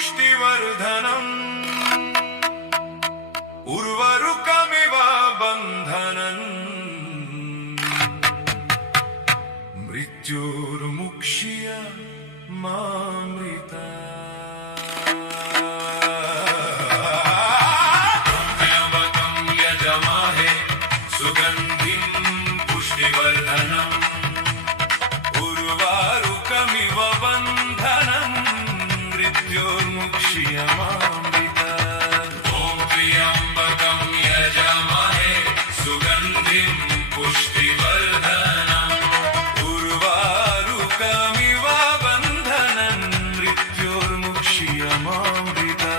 पुष्टिवर्धनम् उर्वरुकमिव बन्धनम् मृत्युर्मुक्ष्य मामृता सुगन्धिं पुष्टिवर्धनम् उर्वारुकमिव बन्धनम् मृत्योर्मुक्ष्यमामृता ॐ त्र्यम्बकं यजामहे सुगन्धिं पुष्टिवर्धनम् उर्वारुकमिव बन्धनम् मृत्योर्मुक्ष्यमामृता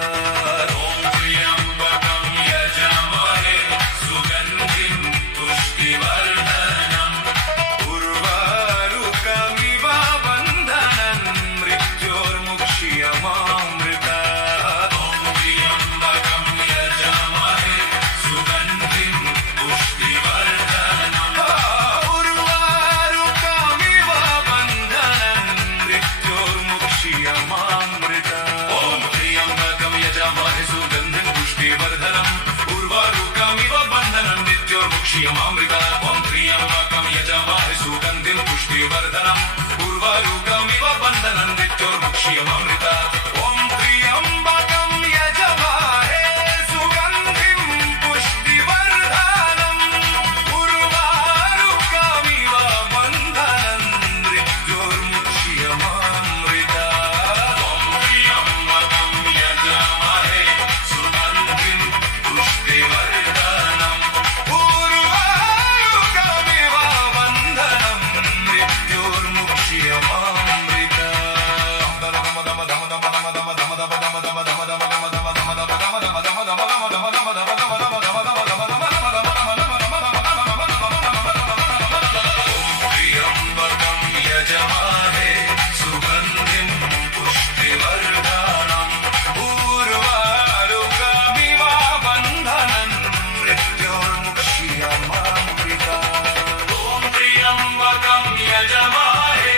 मामृता ॐ त्र्यम्बकं यजामहे सुगन्धिं पुष्टिवर्धनम् उर्वारुकमिव बन्धनम् मृत्योर्मुक्ष्यमामृता ॐ त्र्यम्बकं यजामहे सुगन्धिं पुष्टिवर्धनम् उर्वारुकमिव बन्धनम् मृत्योर्मुक्ष्यमामृता ॐ त्र्यम्बकं यजामहे सुगन्धिं पुष्टिवर्धनम् उर्वारुकमिव बन्धनम् मृत्योर्मुक्ष्यमामृता ॐ त्र्यम्बकं यजामहे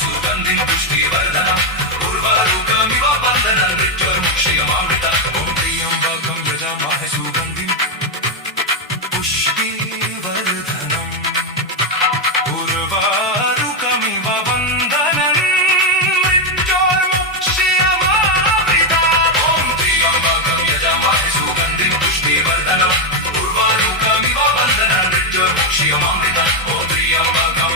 सुगन्धिं पुष्टिवर्धनम् उर्वारुकमिव बन्धनम् मृत्योर्मुक्ष्यमामृता ॐ त्र्यम्बकं यजामहे सुगन्धिं पुष्टिवर्धनम् उर्वारुकमिव बन्धनम् मृत्योर्मुक्ष्यमामृता ॐ त्र्यम्बकं यजामहे सुगन्धिं पुष्टिवर्धनम् उर्वारुकमिव बन्धनम् मृत्योर्मुक्ष्यमामृता ॐ त्र्यम्बकं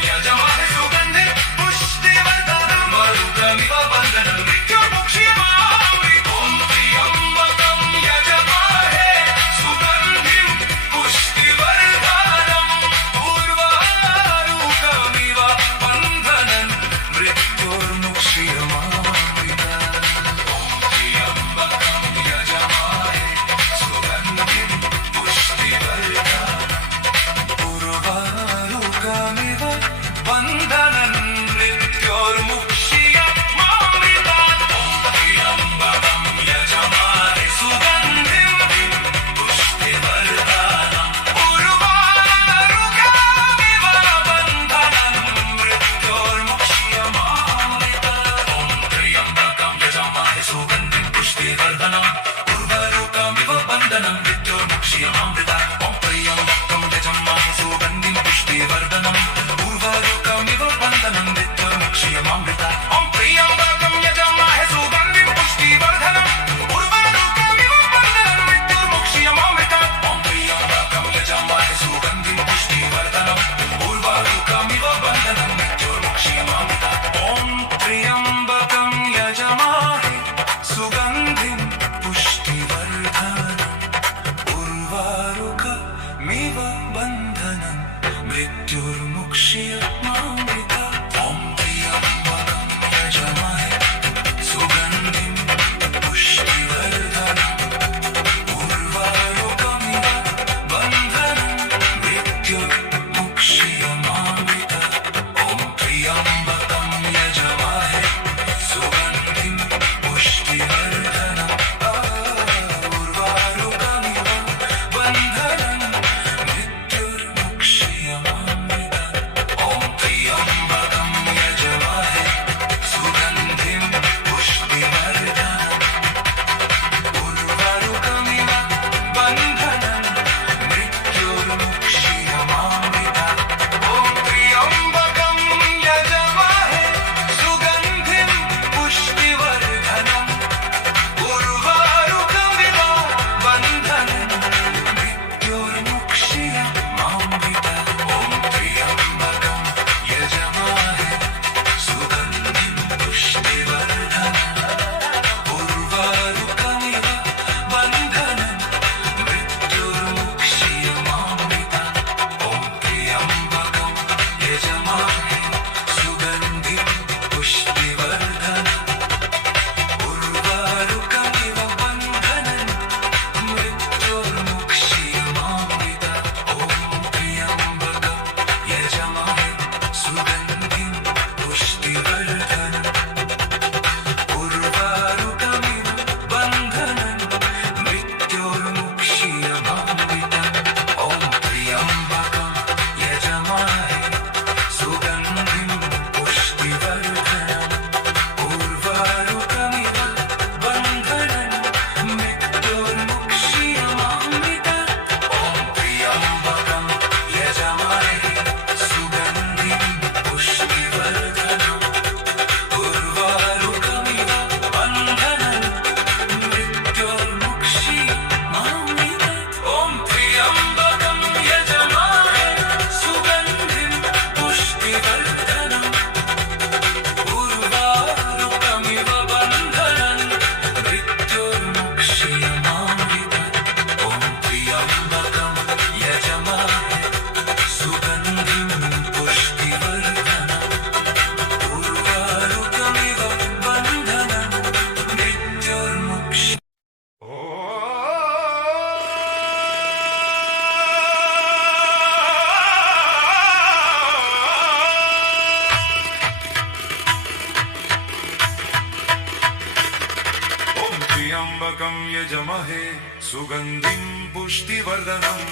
यजमहे सुगन्धिं पुष्टिवर्धनम्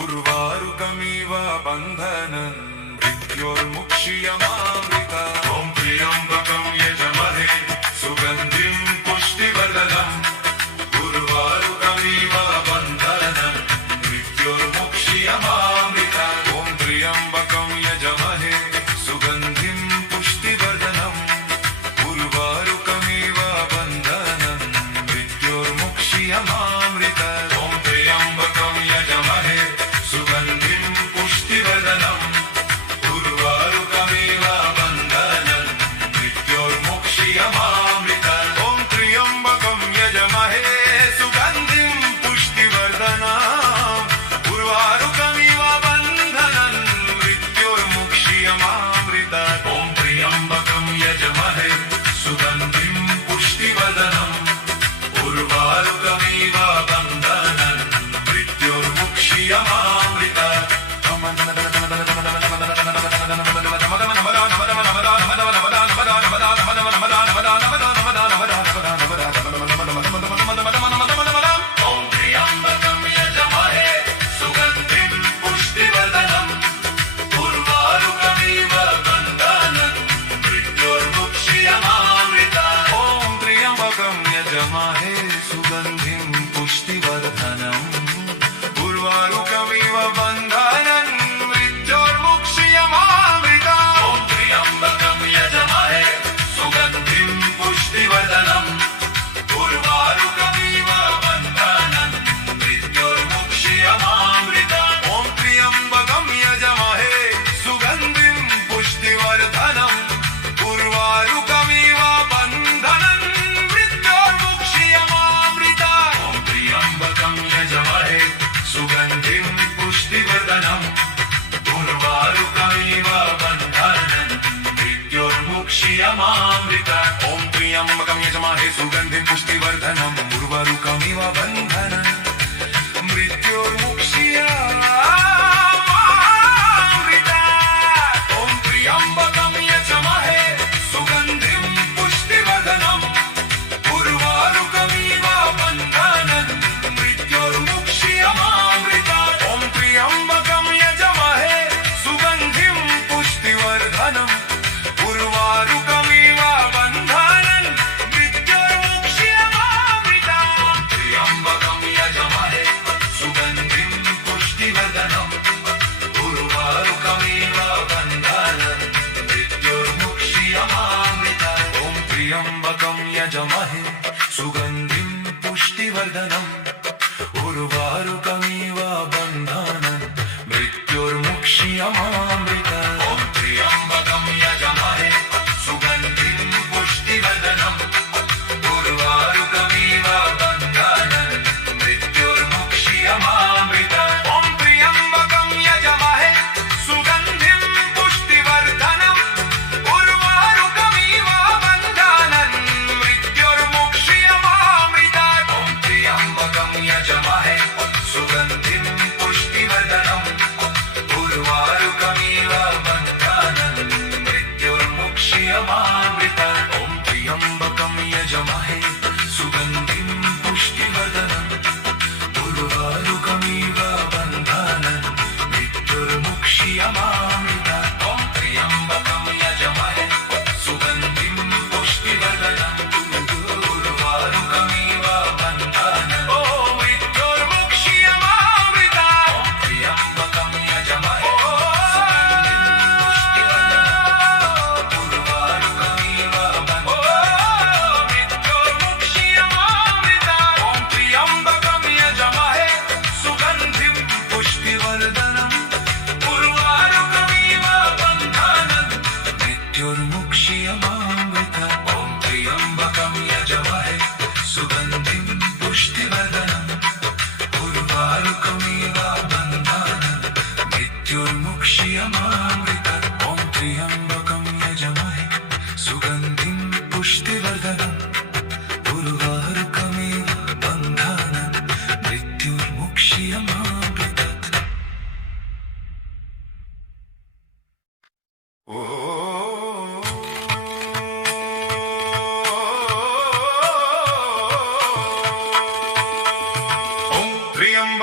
उर्वारुकमिव बन्धनं मृत्योर्मुक्षीयमामृता ॐ त्र्यम्बकं यजमहे सुगन्धिं पुष्टिवर्धनम् उर्वारुकमिव बन्धनं मृत्योर्मुक्षीयमामृता ॐ त्र्यम्बकं यजमहे सुगन्धिं पुष्टिवर्धनम् उर्वारुकमिव बन्धनं मृत्योर्मुक्षीयमामृता ॐ त्र्यम्बकं यजमहे सुगन्धिं पुष्टिवर्धनम् उर्वारुकमिव बन्धनं मृत्योर्मुक्षीयमामृता ॐ त्र्यम्बकं यजमहे सुगन्धिं पुष्टिवर्धनम् उर्वारुकमिव बन्धनं मृत्योर्मुक्षीयमामृता ॐ त्र्यम्बकं यजमहे सुगन्धिं पुष्टिवर्धनम् उर्वारुकमिव बन्धनं मृत्योर्मुक्षीयमामृता सुगन्धिं पुष्टिवर्धनम् उर्वारुकमिव बन्धनं मृत्योर्मुक्षीयमामृता ॐ त्र्यम्बकं यजमहे सुगन्धिं पुष्टिवर्धनम् उर्वारुकमिव बन्धनं मृत्योर्मुक्षीयमामृता ॐ त्र्यम्बकं यजमहे सुगन्धिं पुष्टिवर्धनम् उर्वारुकमिव बन्धनं सुगन्धिं पुष्टिवर्धनम् उर्वारुकमिव बन्धनं मृत्योर्मुक्षीयमामृता ॐ त्र्यम्बकं यजमहे सुगन्धिं पुष्टिवर्धनम् उर्वारुकमिव बन्धनं मृत्योर्मुक्षीयमामृता ॐ त्र्यम्बकं यजमहे सुगन्धिं पुष्टिवर्धनम् उर्वारुकमिव बन्धनं मृत्योर्मुक्षीयमामृता ॐ त्र्यम्बकं यजमहे सुगन्धिं पुष्टिवर्धनम् उर्वारुकमिव बन्धनं मृत्योर्मुक्षीयमामृता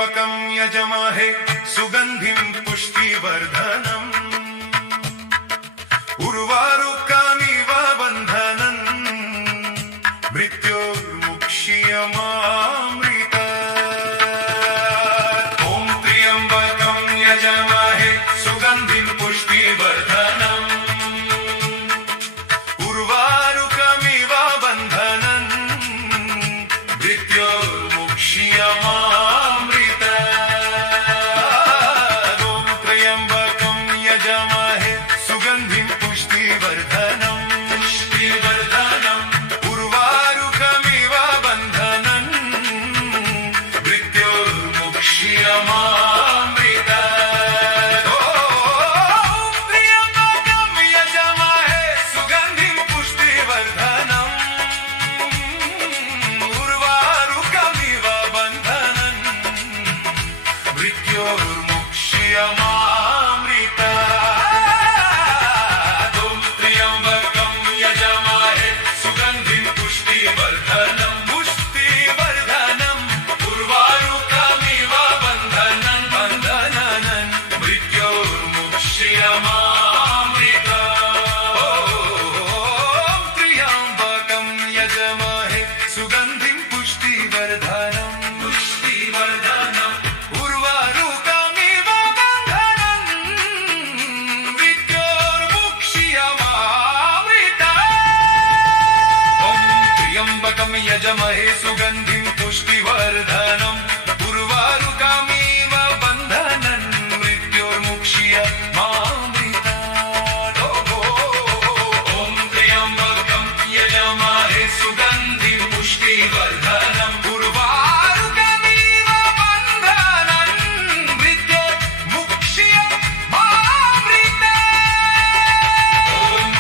त्र्यंबकं यजमहे सुगन्धिं पुष्टिवर्धनम् उर्वारुकमिव बन्धनन् मृत्योर्मुक्ष्यमामृतात्। ॐ त्र्यंबकं यजमहे सुगन्धिं पुष्टिवर्धनम् उर्वारुकमिव बन्धनन् मृत्योर्मुक्ष्यमामृतात्। ॐ त्र्यंबकं यजमहे सुगन्धिं पुष्टिवर्धनम् उर्वारुकमिव बन्धनन् मृत्योर्मुक्ष्यमामृतात्। ॐ त्र्यंबकं यजमहे सुगन्धिं पुष्टिवर्धनम् उर्वारुकमिव बन्धनन् मृत्योर्मुक्ष्यमामृतात्। ॐ त्र्यंबकं यजमहे सुगन्धिं पुष्टिवर्धनम् उर्वारुकमिव बन्धनन् मृत्योर्मुक्ष्यमामृतात्। ॐ त्र्यंबकं यजमहे सुगन्धिं पुष्टिवर्धनम् उर्वारुकमिव बन्धनन् मृत्योर्मुक्ष्यमामृतात्। ॐ त्र्यंबकं यजमहे सुगन्धिं पुष्टिवर्धनम् उर्वारुकमिव बन्धनन् मृत्योर्मुक्ष्यमामृतात्। ॐ त्र्यंबकं यजमहे सुगन्धिं पुष्टिवर्धनम् उर्वारुकमिव बन्धनन् मृत्योर्मुक्ष्यमामृतात्। ॐ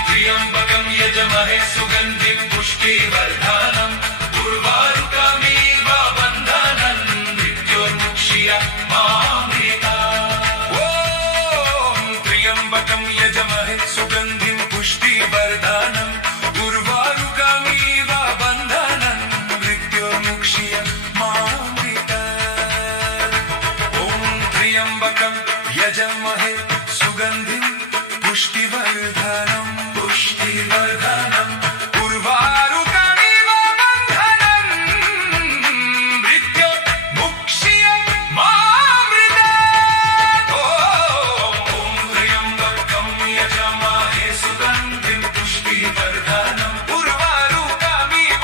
त्र्यंबकं यजमहे सुगन्धिं पुष्टिवर्धनम् उर्वारुकमिव बन्धनन् मृत्योर्मुक्ष्यमामृतात्। ॐ त्र्यंबकं यजमहे सुगन्धिं पुष्टिवर्धनम् उर्वारुकमिव बन्धनन् मृत्योर्मुक्ष्यमामृतात्। ॐ त्र्यंबकं यजमहे सुगन्धिं पुष्टिवर्धनम् उर्वारुकमिव बन्धनन् मृत्योर्मुक्ष्यमामृतात्। ॐ त्र्यंबकं यजमहे सुगन्धिं पुष्टिवर्धनम् उर्वारुकमिव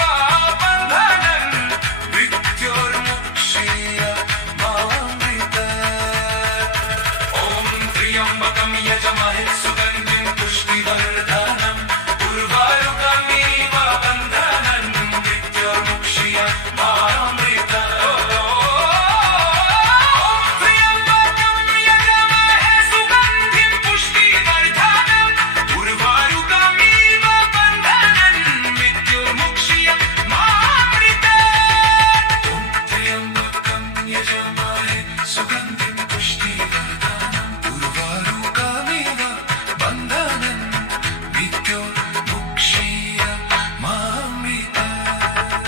बन्धनन् मृत्योर्मुक्ष्यमामृतात्। ॐ त्र्यंबकं यजमहे सुगन्धिं पुष्टिवर्धनम् उर्वारुकमिव बन्धनन् मृत्योर्मुक्ष्यमामृतात्। त्र्यंबकं यजमहे सुगन्धिं पुष्टिवर्धनम् उर्वारुकमिव बन्धनन् मृत्योर्मुक्ष्यमामृतात्। त्र्यंबकं यजमहे सुगन्धिं पुष्टिवर्धनम् उर्वारुकमिव बन्धनन् मृत्योर्मुक्ष्यमामृतात्।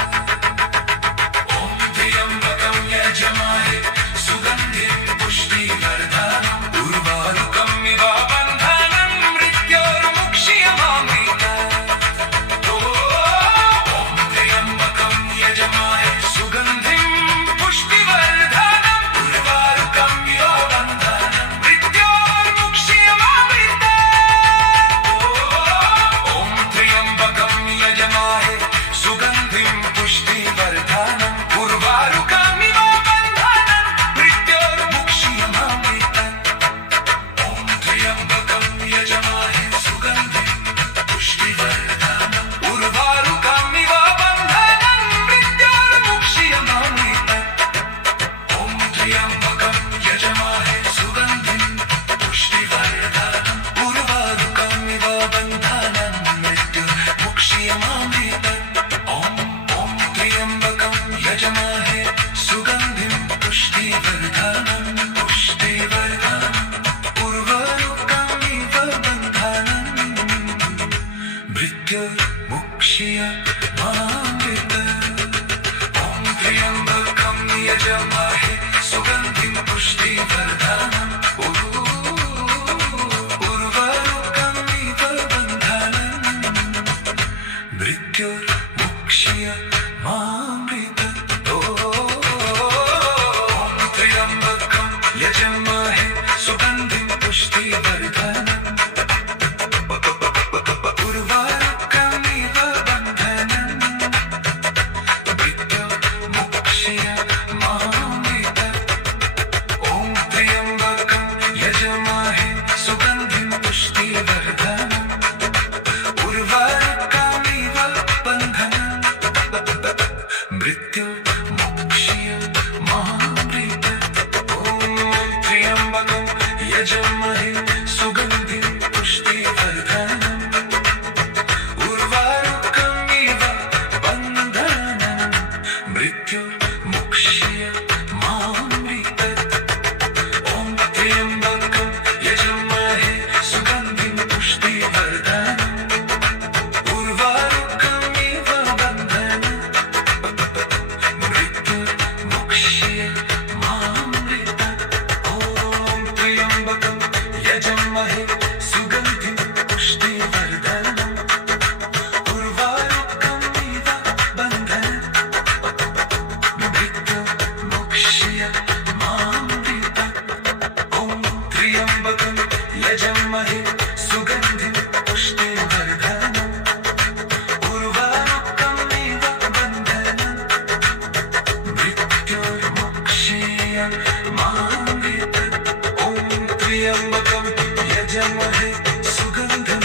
ॐ त्र्यंबकं यजमहे सुगन्धिं पुष्टिवर्धनम् उर्वारुकमिव बन्धनन् मृत्योर्मुक्ष्यमामृतात्। ॐ त्र्यंबकं यजमहे सुगन्धिं पुष्टिवर्धनम् उर्वारुकमिव यजमाहे सुगन्धिं पुष्टिवर्धनम् उर्वारुकमिव बन्धनम् मृत्युर्मुक्षीयमामृतम् ॐ त्र्यम्बकं यजमाहे सुगन्धिं पुष्टिवर्धनम् उर्वारुकमिव बन्धनम् मृत्युर्मुक्षीयमामृतम् त्र्यम्बकं यजमहे सुगन्धिं पुष्टिवर्धनम् उर्वारुकमिव बन्धनम् मृत्युर्मुक्षीयमामृतम् ॐ त्र्यम्बकं यजमहे सुगन्धिं पुष्टिवर्धनम् उर्वारुकमिव बन्धनम् मृत्युर्मुक्षीयमामृतम् त्र्यम्बकं यजमहे सुगन्धिं पुष्टिवर्धनम् उर्वारुकमिव बन्धनम् मृत्युर्मुक्षीयमामृतम् त्र्यम्बकं यजमहे सुगन्धिं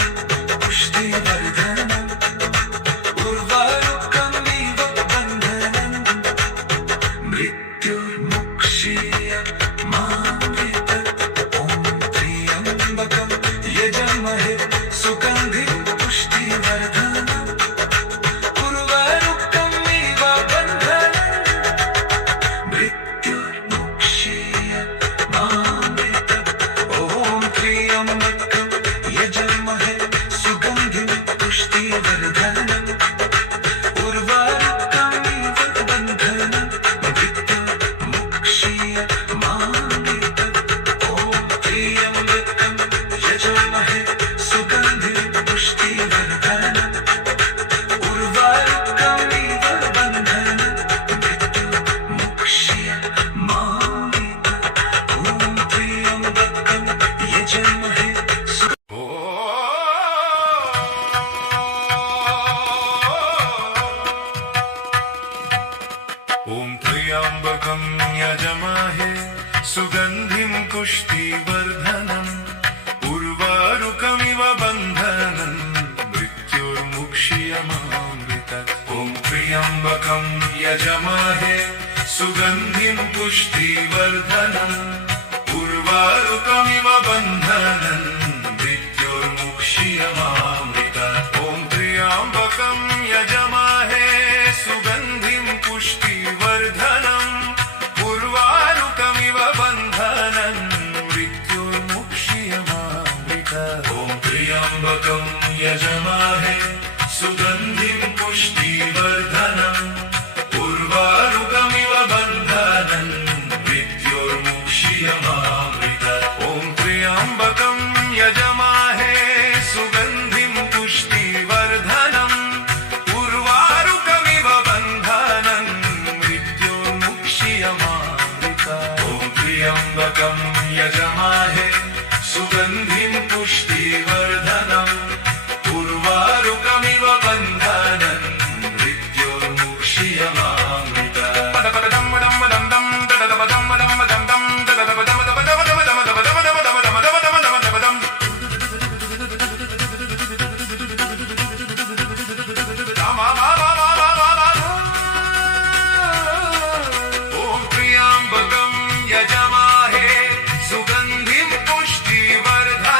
पुष्टिवर्धनम् उर्वारुकमिव बन्धनम् मृत्युर्मुक्षीयमामृतम् त्र्यम्बकं यजमहे सुगन्धिं पुष्टिवर्धनम् उर्वारुकमिव बन्धनम् मृत्युर्मुक्षीयमामृतम् त्र्यम्बकं यजमहे सुगन्धिं पुष्टिवर्धनम् उर्वारुकमिव बन्धनम् मृत्युर्मुक्षीयमामृतम् त्र्यम्बकं यजमहे सुगन्धिं पुष्टिवर्धनम् उर्वारुकमिव बन्धनम् मृत्युर्मुक्षीयमामृतम् त्र्यम्बकं यजमहे सुगन्धिं पुष्टिवर्धनम् उर्वारुकमिव बन्धनम् मृत्युर्मुक्षीयमामृतम् त्र्यम्बकं यजमहे ॐ त्र्यम्बकं यजमहे सुगन्धिं पुष्टिवर्धनम् उर्वारुकमिव बन्धनम् मृत्युर्मुक्षीयमामृतम् ॐ त्र्यम्बकं यजमहे सुगन्धिं पुष्टिवर्धनम् उर्वारुकमिव बन्धनम् मृत्युर्मुक्षीयमामृतम् ॐ त्र्यम्बकं यजमहे सुगन्धिं पुष्टिवर्धनम् उर्वारुकमिव बन्धनम् मृत्युर्मुक्षीयमामृतम् ॐ त्र्यम्बकं यजमहे सुगन्धिं पुष्टिवर्धनम् उर्वारुकमिव बन्धनम् मृत्युर्मुक्षीयमामृतम् ॐ त्र्यम्बकं यजमहे सुगन्धिं पुष्टिवर्धनम् उर्वारुकमिव बन्धनम् मृत्युर्मुक्षीयमामृतम् ॐ त्र्यम्बकं यजमहे सुगन्धिं पुष्टिवर्धनम् उर्वारुकमिव बन्धनम् यजमाहे सुगन्धिं पुष्टिवर्धनम्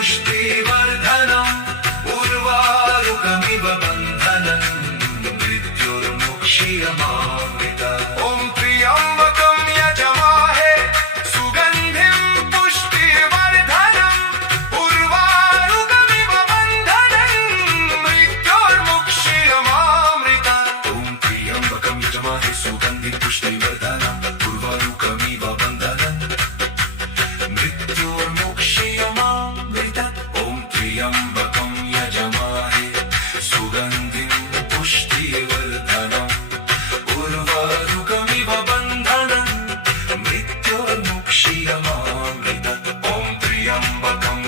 पुष्टिवर्धनम् उर्वारुकमिव बन्धनम् मृत्युर्मुक्षीयमामृतम् ॐ त्र्यम्बकं यजमाहे सुगन्धिं पुष्टिवर्धनम् उर्वारुकमिव बन्धनम् मृत्युर्मुक्षीयमामृतम् ॐ त्र्यम्बकं यजमाहे सुगन्धिं पुष्टिवर्धनम् उर्वारुकमिव बन्धनम् मृत्युर्मुक्षीयमामृतम् ॐ त्र्यम्बकं यजमाहे सुगन्धिं पुष्टिवर्धनम् उर्वारुकमिव बन्धनम् मृत्युर्मुक्षीयमामृतम् ॐ त्र्यम्बकं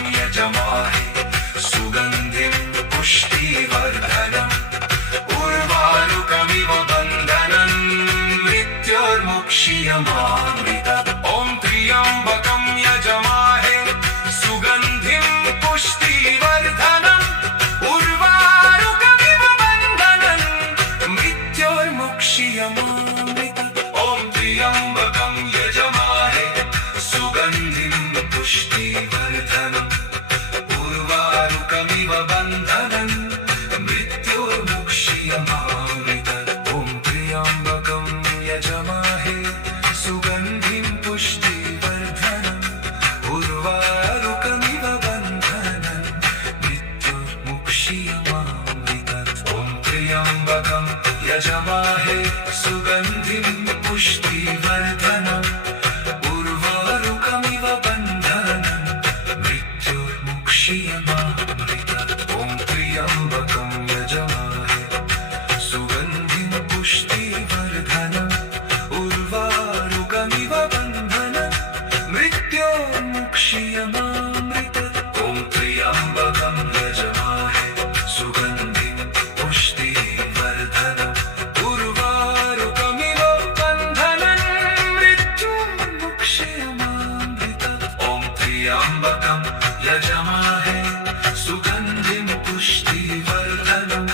यजमाहे सुगन्धिं पुष्टिवर्धनम् उर्वारुकमिव बन्धनम् मृत्युर्मुक्षीयमामृतम् ॐ त्र्यम्बकं यजमाहे सुगन्धिं पुष्टिवर्धनम् उर्वारुकमिव बन्धनम् मृत्युर्मुक्षीयमामृतम् ॐ त्र्यम्बकं यजमाहे सुगन्धिं पुष्टिवर्धनम् उर्वारुकमिव बन्धनम् मृत्युर्मुक्षीयमामृतम् ॐ त्र्यम्बकं यजमाहे सुगन्धिं पुष्टिवर्धनम् उर्वारुकमिव बन्धनम् मृत्युर्मुक्षीयमामृतम् ॐ त्र्यम्बकं यजमाहे सुगन्धिं पुष्टिवर्धनम् उर्वारुकमिव बन्धनम् मृत्युर्मुक्षीयमामृतम् ॐ त्र्यम्बकं यजमाहे सुगन्धिं पुष्टिवर्धनम् उर्वारुकमिव बन्धनम् मृत्युर्मुक्षीयमामृतम् ॐ त्र्यम्बकं यजमाहे सुगन्धिं पुष्टिवर्धनम्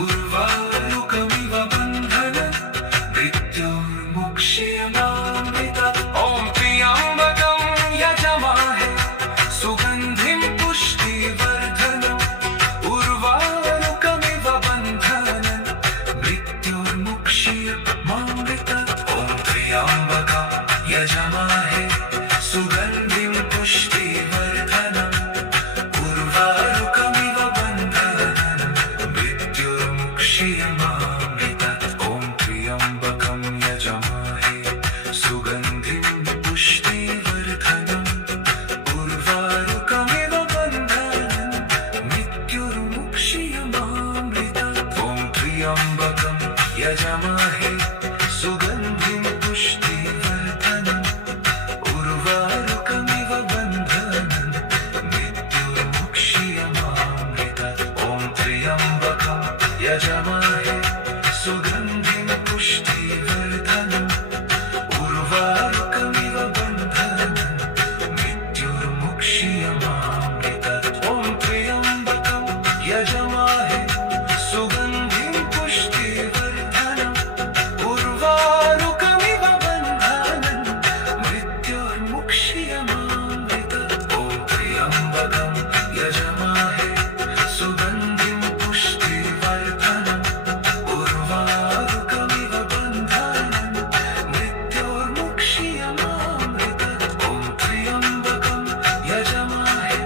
उर्वारुकमिव बन्धनम् मृत्युर्मुक्षीयमामृतम् ॐ त्र्यम्बकं यजमाहे सुगन्धिं पुष्टिवर्धनम् उर्वारुकमिव बन्धनम् मृत्युर्मुक्षीयमामृतम् ॐ त्र्यम्बकं यजमाहे सुगन्धिं पुष्टिवर्धनम् उर्वारुकमिव बन्धनम् मृत्युर्मुक्षीयमामृतम् ॐ त्र्यम्बकं यजमाहे सुगन्धिं पुष्टिवर्धनम् उर्वारुकमिव बन्धनम् मृत्युर्मुक्षीयमामृतम् ॐ त्र्यम्बकं यजमाहे सुगन्धिं पुष्टिवर्धनम् उर्वारुकमिव बन्धनम् मृत्युर्मुक्षीयमामृतम् ॐ त्र्यम्बकं यजमाहे सुगन्धिं पुष्टिवर्धनम् उर्वारुकमिव बन्धनम् मृत्युर्मुक्षीयमामृतम् ॐ त्र्यम्बकं यजमाहे सुगन्धिं पुष्टिवर्धनम् उर्वारुकमिव बन्धनम् मृत्युर्मुक्षीयमामृतम् ॐ त्र्यम्बकं यजमाहे सुगन्धिं पुष्टिवर्धनम् उर्वारुकमिव बन्धनम् मृत्युर्मुक्षीयमामृतम् ॐ त्र्यम्बकं यजमाहे सुगन्धिं पुष्टिवर्धनम् उर्वारुकमिव बन्धनम् मृत्युर्मुक्षीयमामृतम् ॐ त्र्यम्बकं यजमाहे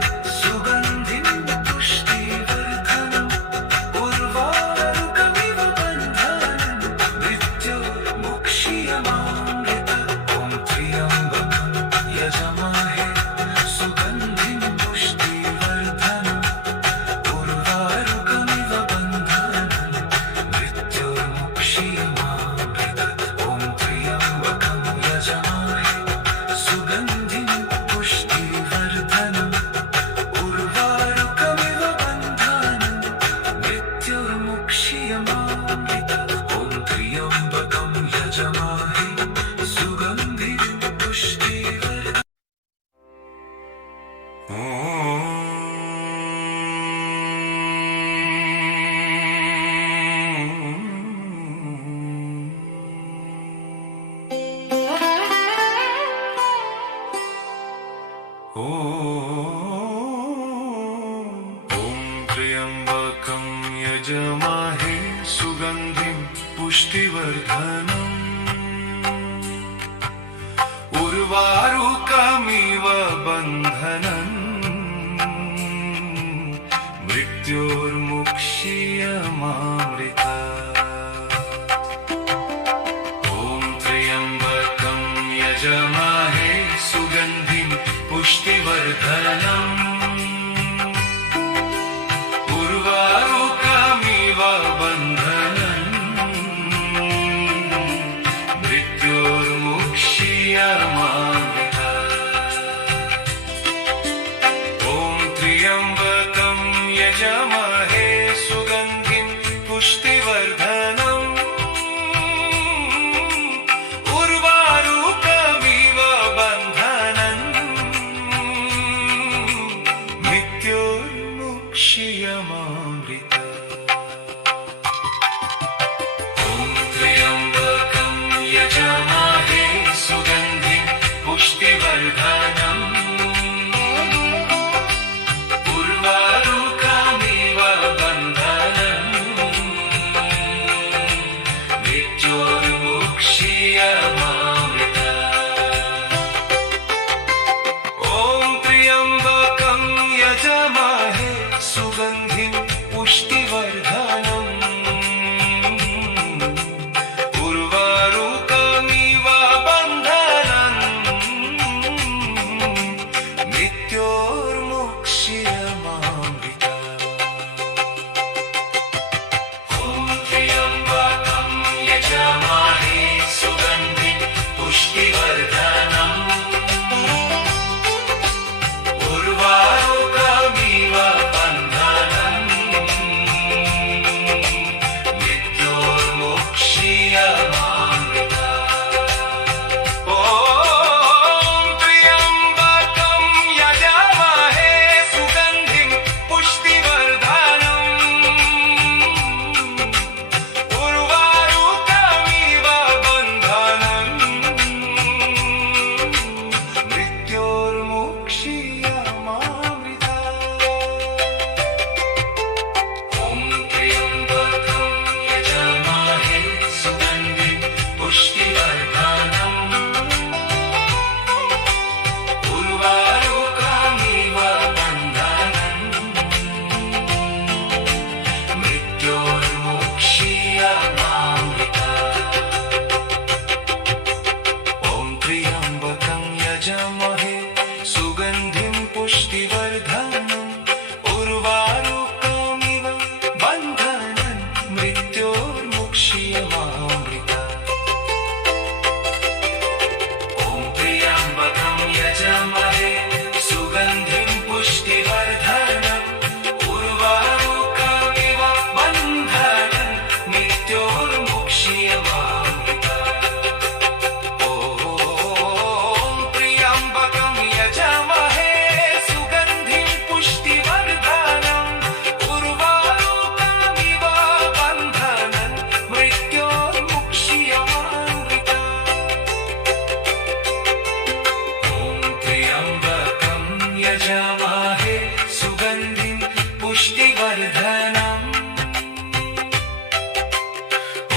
सुगन्धिं पुष्टिवर्धनम् उर्वारुकमिव बन्धनम् मृत्युर्मुक्षीयमामृतम् ॐ त्र्यम्बकं यजमाहे सुगन्धिं पुष्टिवर्धनम् उर्वारुकमिव बन्धनम् मृत्युर्मुक्षीयमामृतम् ॐ त्र्यम्बकं यजमाहे सुगन्धिं पुष्टिवर्धनम् उर्वारुकमिव बन्धनम् मृत्युर्मुक्षीयमामृतम् ॐ त्र्यम्बकं यजमाहे सुगन्धिं पुष्टिवर्धनम् ॐ उर्वारुकमिव बन्धनम् मृत्योर्मुक्षीयमामृता ॐ त्र्यम्बकं यजमहे सुगन्धिं पुष्टिवर्धनम् उर्वारुकमिव बन्धनम् मृत्योर्मुक्षीयमामृता ॐ त्र्यम्बकं यजमहे सुगन्धिं पुष्टिवर्धनम् उर्वारुकमिव बन्धनम् मृत्योर्मुक्षीयमामृता ॐ त्र्यम्बकं यजमहे सुगन्धिं पुष्टिवर्धनम् उर्वारुकमिव बन्धनम् मृत्योर्मुक्षीयमामृता ॐ त्र्यम्बकं यजमहे सुगन्धिं पुष्टिवर्धनम् उर्वारुकमिव बन्धनम् मृत्योर्मुक्षीयमामृता ॐ त्र्यम्बकं यजमहे सुगन्धिं पुष्टिवर्धनम् उर्वारुकमिव बन्धनम् मृत्योर्मुक्षीयमामृता ॐ त्र्यम्बकं यजमहे सुगन्धिं पुष्टिवर्धनम् उर्वारुकमिव बन्धनम् मृत्योर्मुक्षीयमामृता ॐ त्र्यम्बकं यजमहे सुगन्धिं पुष्टिवर्धनम् उर्वारुकमिव बन्धनम् मृत्योर्मुक्षीयमामृता ॐ त्र्यम्बकं यजमहे सुगन्धिं पुष्टिवर्धनम् उर्वारुकमिव बन्धनम् मृत्योर्मुक्षीयमामृता ॐ त्र्यम्बकं यजमहे सुगन्धिं पुष्टिवर्धनम् उर्वारुकमिव बन्धनम् मृत्योर्मुक्षीयमामृता ॐ त्र्यम्बकं यजमहे सुगन्धिं पुष्टिवर्धनम् उर्वारुकमिव बन्धनम् मृत्योर्मुक्षीयमामृता ॐ त्र्यम्बकं यजमहे सुगन्धिं पुष्टिवर्धनम्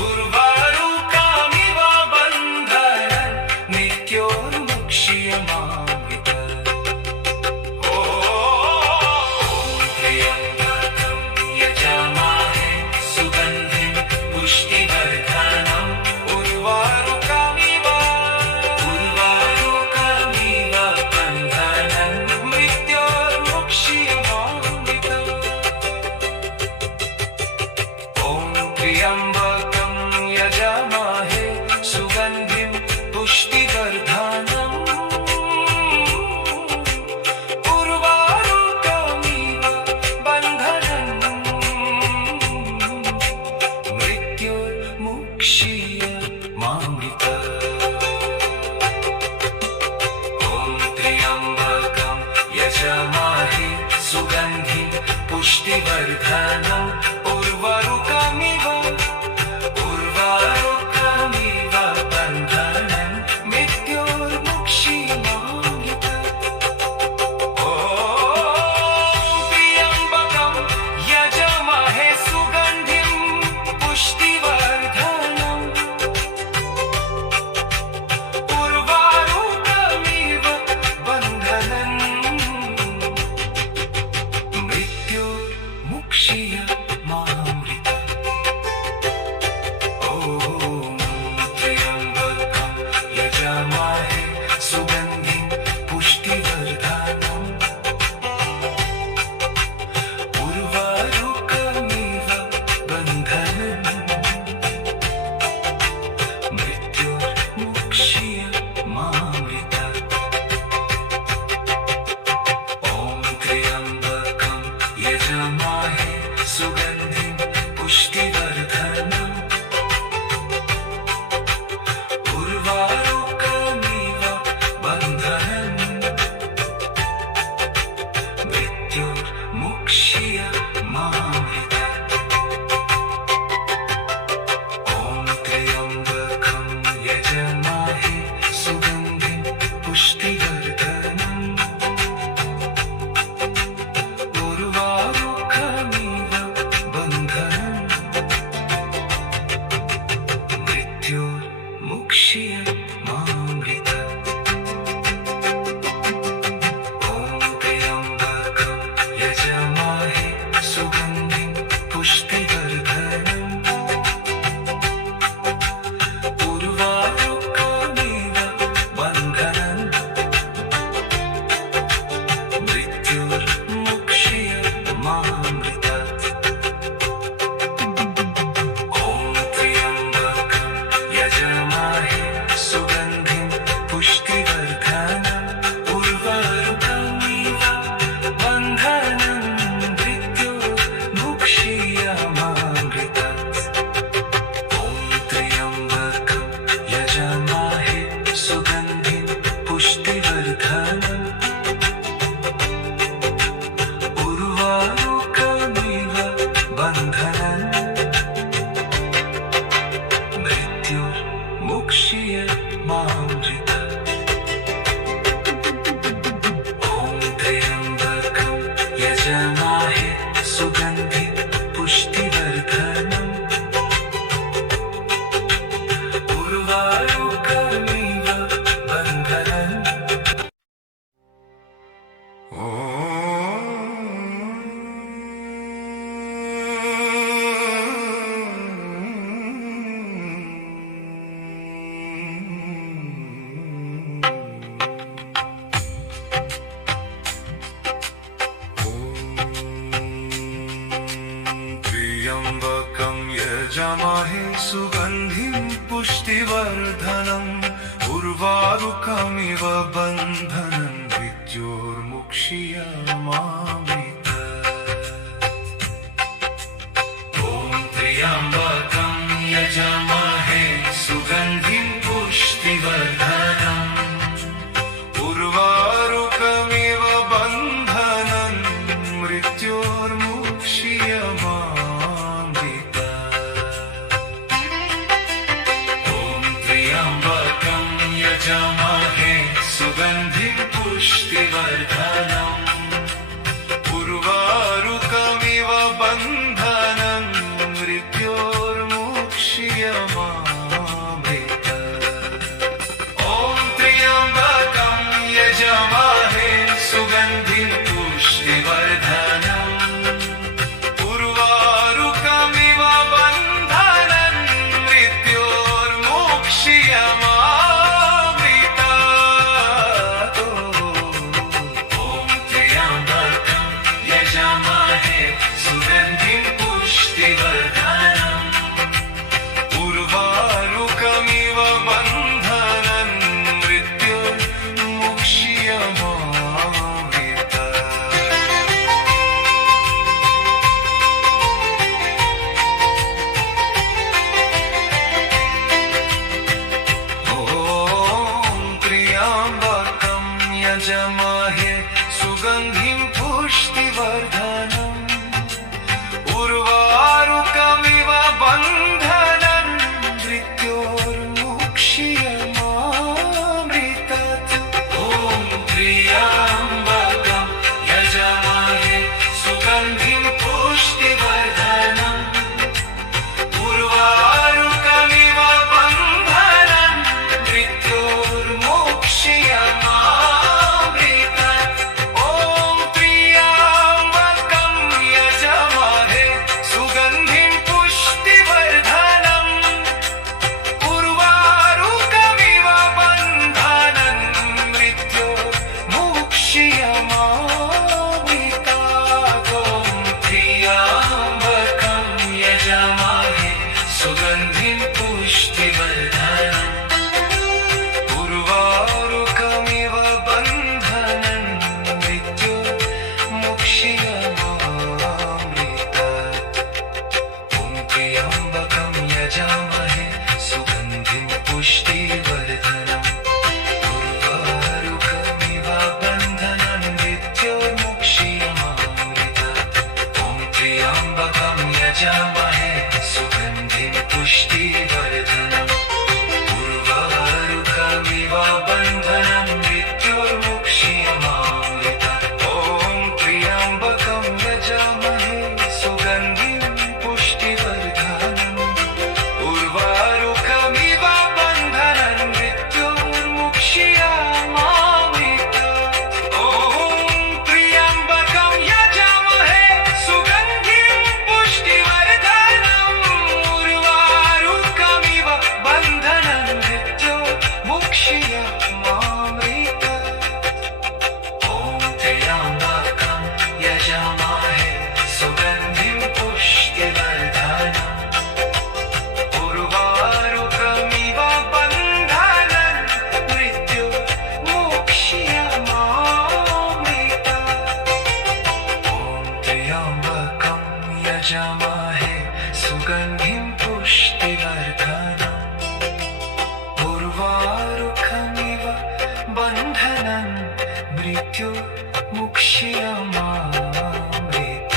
उर्वारुकमिव बन्धनम् मृत्योर्मुक्षीयमामृता ॐ त्र्यम्बकं यजमहे सुगन्धिं पुष्टिवर्धनम् उर्वारुकमिव बन्धनम् मृत्योर्मुक्षीयमामृता ॐ त्र्यम्बकं यजमहे सुगन्धिं पुष्टिवर्धनम् उर्वारुकमिव बन्धनम् मृत्योर्मुक्षीयमामृता ॐ त्र्यम्बकं यजमहे सुगन्धिं पुष्टिवर्धनम् उर्वारुकमिव बन्धनम् मृत्योर्मुक्षीयमामृता ॐ त्र्यम्बकं यजमहे सुगन्धिं पुष्टिवर्धनम् उर्वारुकमिव यजमाहे सुगन्धिं पुष्टिवर्धनम् उर्वारुकमिव बन्धनम् मृत्युर्मुक्षीय मामृतात् ॐ त्र्यम्बकं यजमाहे सुगन्धिं पुष्टिवर्धनम् उर्वारुकमिव बन्धनम् मृत्युर्मुक्षीय मामृतात् ॐ त्र्यम्बकं यजमाहे सुगन्धिं पुष्टिवर्धनम् उर्वारुकमिव बन्धनम् मृत्युर्मुक्षीय मामृतात् ॐ त्र्यम्बकं यजमाहे सुगन्धिं पुष्टिवर्धनम् उर्वारुकमिव बन्धनम् मृत्युर्मुक्षीय मामृतात् ॐ त्र्यम्बकं यजमाहे सुगन्धिं पुष्टिवर्धनम् उर्वारुकमिव बन्धनम् मृत्युर्मुक्षीय मामृतात् ॐ त्र्यम्बकं यजमाहे सुगन्धिं पुष्टिवर्धनम् उर्वारुकमिव बन्धनम् मृत्युर्मुक्षीय मामृतात् ॐ त्र्यम्बकं यजमाहे सुगन्धिं पुष्टिवर्धनम् उर्वारुकमिव बन्धनम् त्र्यम्बकं यजमाहे सुगन्धिं पुष्टिवर्धनम् उर्वारुकमिव बन्धनम् मृत्युर्मुक्षीय मामृतात् ॐ त्र्यम्बकं यजमाहे सुगन्धिं पुष्टिवर्धनम् उर्वारुकमिव बन्धनम् मृत्युर्मुक्षीय मामृतात् ॐ त्र्यम्बकं यजमाहे सुगन्धिं पुष्टिवर्धनम् उर्वारुकमिव बन्धनम् मृत्युर्मुक्षीय मामृतात् ॐ त्र्यम्बकं यजमाहे सुगन्धिं पुष्टिवर्धनम् उर्वारुकमिव बन्धनम् मृत्युर्मुक्षीय मामृतात् ॐ त्र्यम्बकं यजमाहे सुगन्धिं पुष्टिवर्धनम् उर्वारुकमिव बन्धनम् मृत्युर्मुक्षीय मामृतात् ॐ त्र्यम्बकं यजमाहे सुगन्धिं पुष्टिवर्धनम् उर्वारुकमिव बन्धनम् मृत्युर्मुक्षीय मामृतात् ॐ त्र्यम्बकं यजमाहे सुगन्धिं पुष्टिवर्धनम् उर्वारुकमिव बन्धनम् मृत्युर्मुक्षीय मामृतात् मोक्षयमामृत ॐ त्र्यम्बकं यजामहे सुगन्धिं पुष्टिवर्धनम् उर्वारुकमिव बन्धनं मृत्युर्मोक्षयमामृत ॐ त्र्यम्बकं यजामहे सुगन्धिं पुष्टिवर्धनम् उर्वारुकमिव बन्धनं मृत्युर्मुक्ष्यमामृत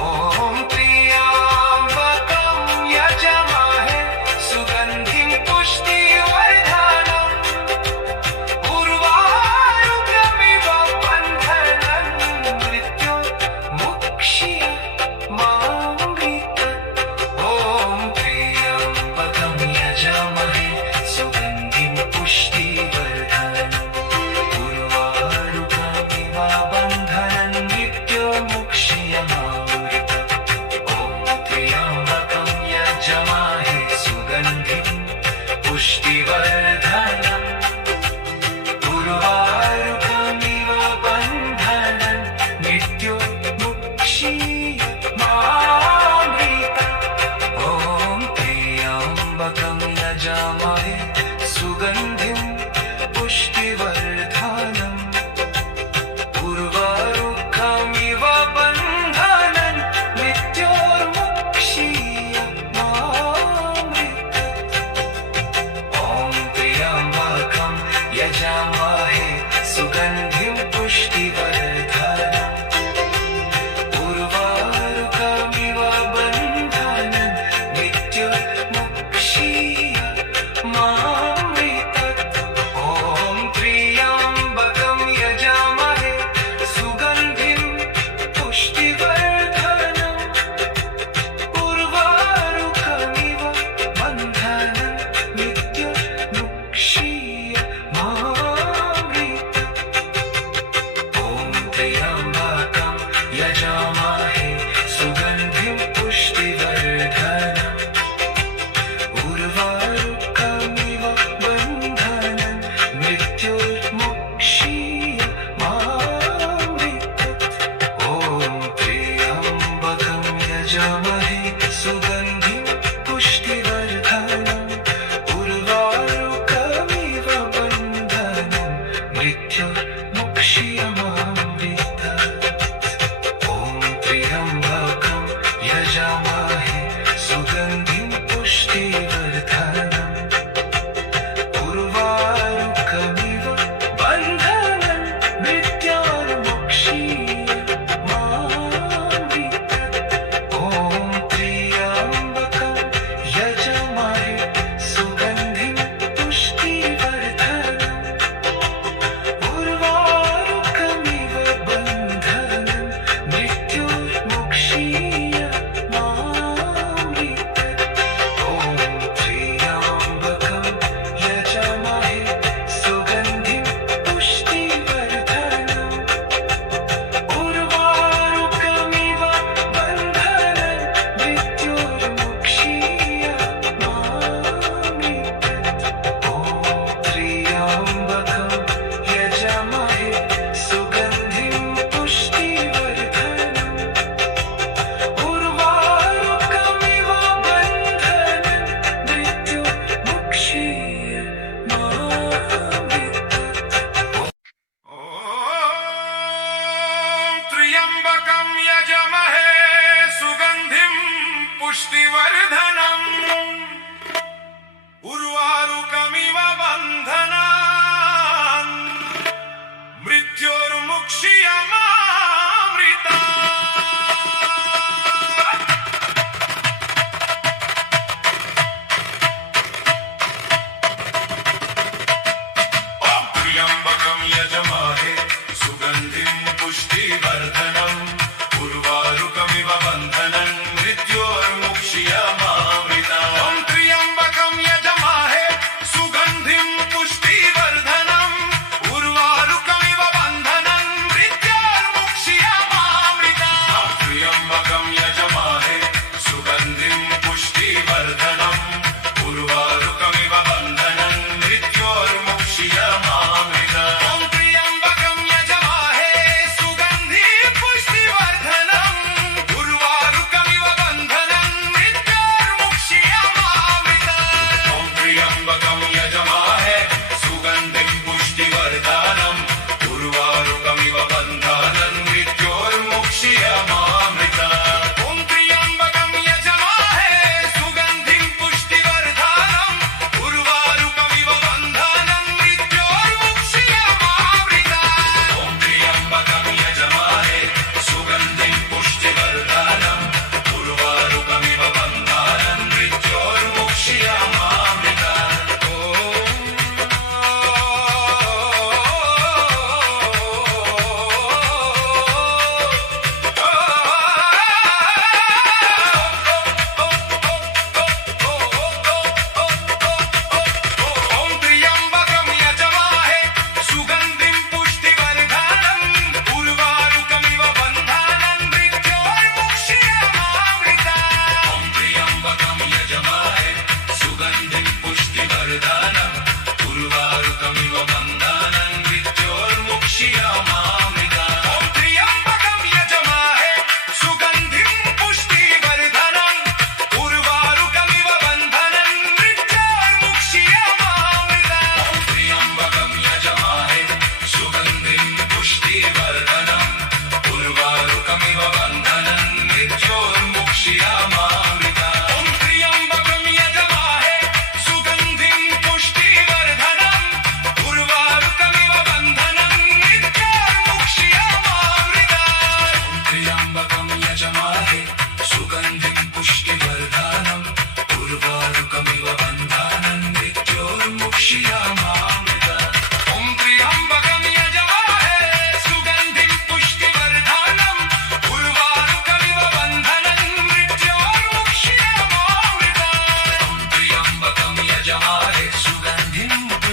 ॐ त्र्यम्बकं यजामहे सुगन्धिं पुष्टिवर्धनम् उर्वारुकमिव बन्धनं मृत्युर्मुक्ष्यमामृत ॐ त्र्यम्बकं यजामहे सुगन्धिं पुष्टिवर्धनम् उर्वारुकमिव बन्धनं मृत्युर्मुक्ष्यमामृत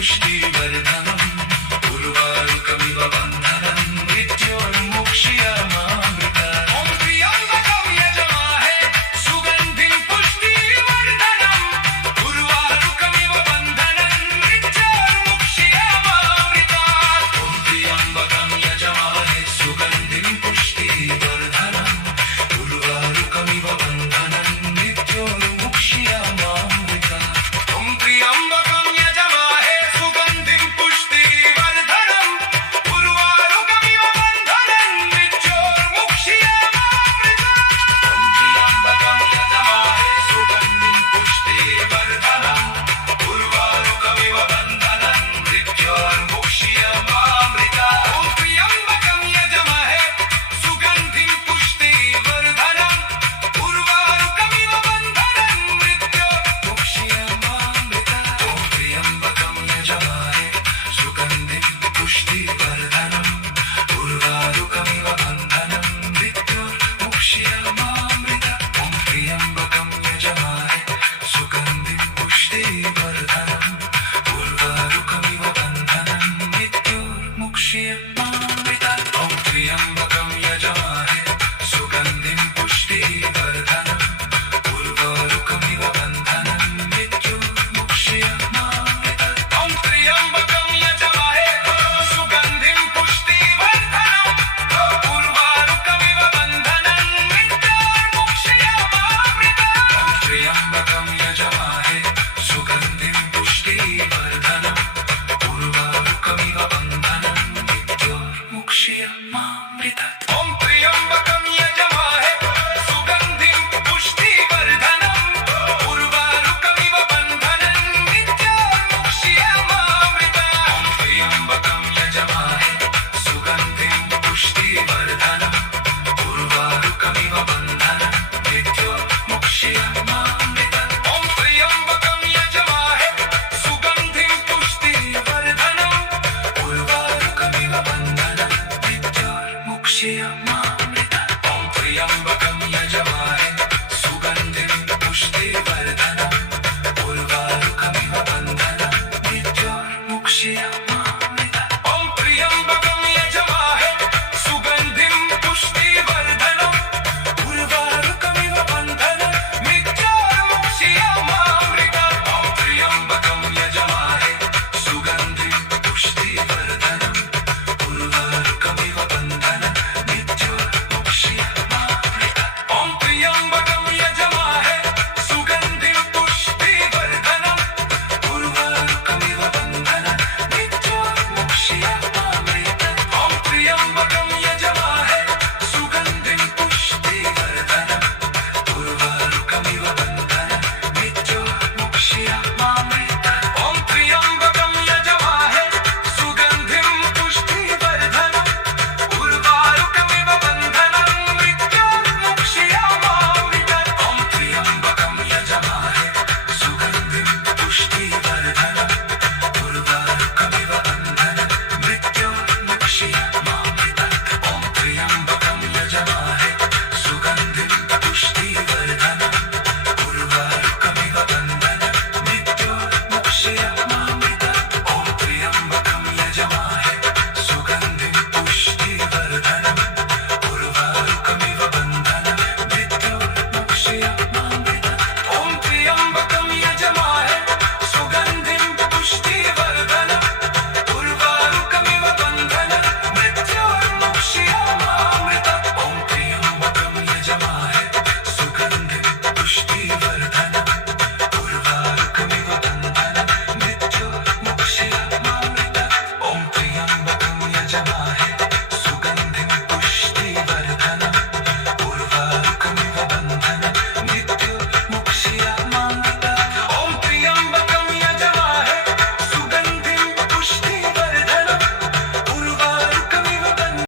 पुष्टिवर्धनम् उर्वारुकमिव बन्धनं मृत्योर्मुक्ष्यमामृतात् ॐ त्र्यम्बकं यजामहे सुगन्धिं पुष्टिवर्धनम् उर्वारुकमिव बन्धनं मृत्योर्मुक्ष्यमामृतात् ॐ त्र्यम्बकं यजामहे सुगन्धिं पुष्टिवर्धनम् उर्वारुकमिव बन्धनं मृत्योर्मुक्ष्यमामृतात् ॐ त्र्यम्बकं यजामहे सुगन्धिं पुष्टिवर्धनम् उर्वारुकमिव बन्धनं मृत्योर्मुक्ष्यमामृतात् ॐ त्र्यम्बकं यजामहे सुगन्धिं पुष्टिवर्धनम् उर्वारुकमिव बन्धनं मृत्योर्मुक्ष्यमामृतात् ॐ त्र्यम्बकं यजामहे सुगन्धिं पुष्टिवर्धनम् उर्वारुकमिव बन्धनं मृत्योर्मुक्ष्यमामृतात् ॐ त्र्यम्बकं यजामहे सुगन्धिं पुष्टिवर्धनम् उर्वारुकमिव बन्धनं मृत्योर्मुक्ष्यमामृतात्